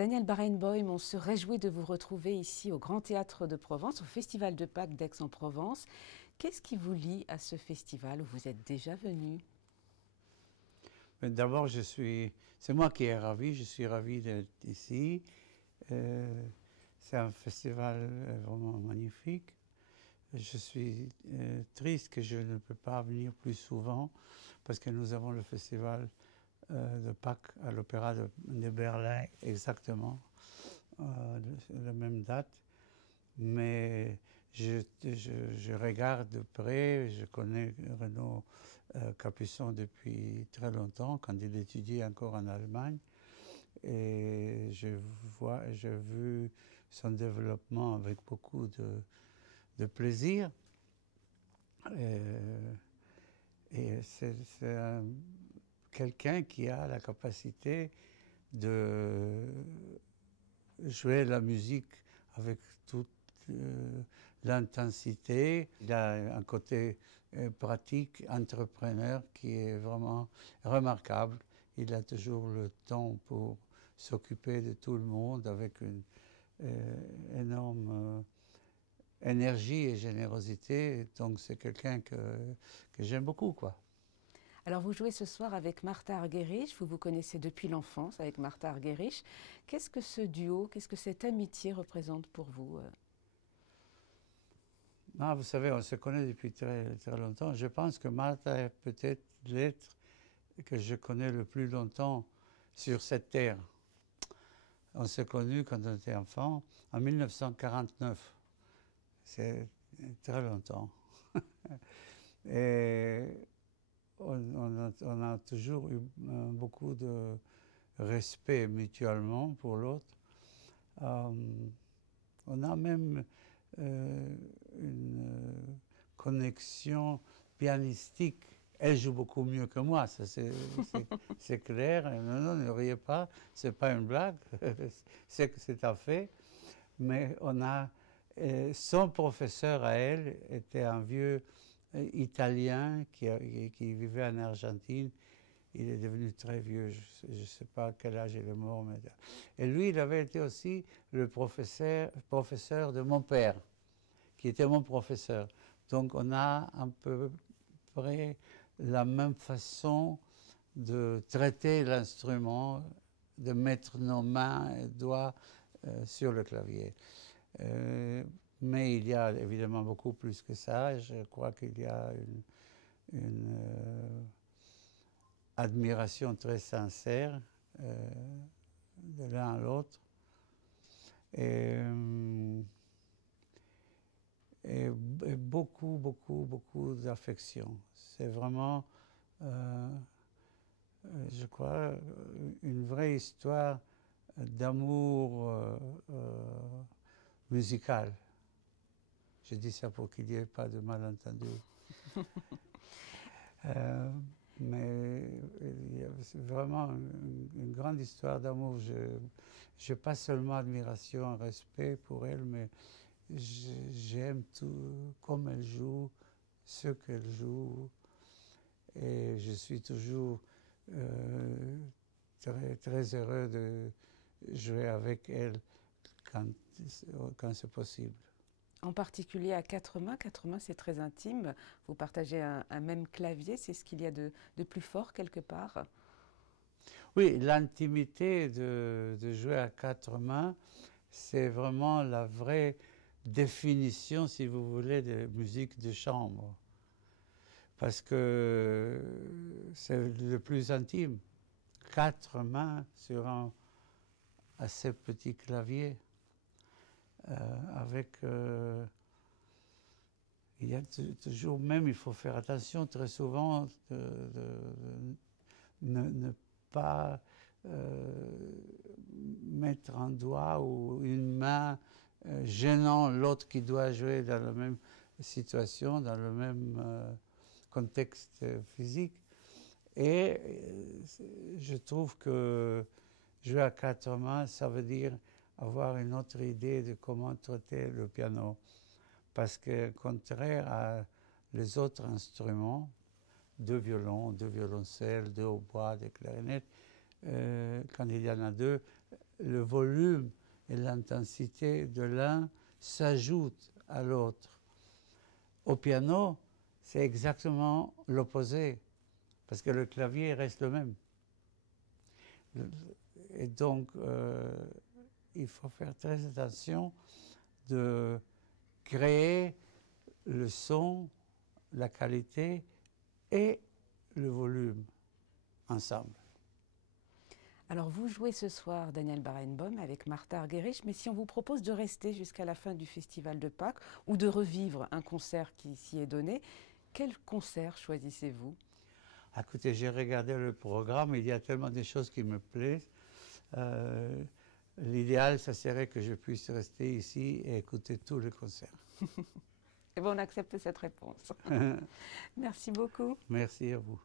Daniel Barenboim, on se réjouit de vous retrouver ici au Grand Théâtre de Provence, au Festival de Pâques d'Aix-en-Provence. Qu'est-ce qui vous lie à ce festival où vous êtes déjà venu? D'abord, c'est moi qui est ravi, je suis ravi d'être ici. C'est un festival vraiment magnifique. Je suis triste que je ne peux pas venir plus souvent parce que nous avons le festival de Pâques à l'Opéra de Berlin exactement, la même date. Mais je regarde de près, je connais Renaud Capuçon depuis très longtemps, quand il étudiait encore en Allemagne. Et j'ai vu son développement avec beaucoup de plaisir. Et c'est quelqu'un qui a la capacité de jouer la musique avec toute l'intensité. Il a un côté pratique, entrepreneur qui est vraiment remarquable. Il a toujours le temps pour s'occuper de tout le monde avec une énorme énergie et générosité. Donc c'est quelqu'un que j'aime beaucoup, quoi. Alors vous jouez ce soir avec Martha Argerich, vous vous connaissez depuis l'enfance avec Martha Argerich. Qu'est-ce que ce duo, qu'est-ce que cette amitié représente pour vous? Non, vous savez, on se connaît depuis très, très longtemps. Je pense que Martha est peut-être l'être que je connais le plus longtemps sur cette terre. On s'est connus quand on était enfant, en 1949. C'est très longtemps. Et on a toujours eu beaucoup de respect mutuellement pour l'autre. On a même une connexion pianistique. Elle joue beaucoup mieux que moi, ça c'est clair. Non, non, ne riez pas, c'est pas une blague, c'est un fait. Mais on a son professeur à elle était un vieux Italien qui vivait en Argentine. Il est devenu très vieux, je ne sais pas à quel âge il est mort. Mais... Et lui, il avait été aussi le professeur de mon père, qui était mon professeur. Donc on a à peu près la même façon de traiter l'instrument, de mettre nos mains et doigts sur le clavier. Mais il y a évidemment beaucoup plus que ça. Je crois qu'il y a une admiration très sincère de l'un à l'autre. Et beaucoup, beaucoup, beaucoup d'affection. C'est vraiment, je crois, une vraie histoire d'amour musical. Je dis ça pour qu'il n'y ait pas de malentendu. Mais c'est vraiment une grande histoire d'amour. Je n'ai pas seulement admiration et respect pour elle, mais j'aime tout, comme elle joue, ce qu'elle joue. Et je suis toujours très, très heureux de jouer avec elle quand c'est possible. En particulier à quatre mains c'est très intime. Vous partagez un même clavier, c'est ce qu'il y a de plus fort quelque part? Oui, l'intimité de jouer à quatre mains, c'est vraiment la vraie définition, si vous voulez, de musique de chambre. Parce que c'est le plus intime. Quatre mains sur un assez petit clavier. Il y a toujours, même il faut faire attention très souvent de ne pas mettre un doigt ou une main gênant l'autre qui doit jouer dans la même situation, dans le même contexte physique. Et je trouve que jouer à quatre mains, ça veut dire avoir une autre idée de comment traiter le piano. Parce que contraire à les autres instruments, deux violons, deux violoncelles, deux hautbois, des clarinettes, quand il y en a deux, le volume et l'intensité de l'un s'ajoutent à l'autre. Au piano, c'est exactement l'opposé, parce que le clavier reste le même. Et donc, il faut faire très attention de créer le son, la qualité et le volume ensemble. Alors vous jouez ce soir Daniel Barenboim avec Martha Argerich, mais si on vous propose de rester jusqu'à la fin du Festival de Pâques ou de revivre un concert qui s'y est donné, quel concert choisissez-vous? Écoutez, j'ai regardé le programme, il y a tellement de choses qui me plaisent. L'idéal, ça serait que je puisse rester ici et écouter tous les concerts. Et bien, on accepte cette réponse. Merci beaucoup. Merci à vous.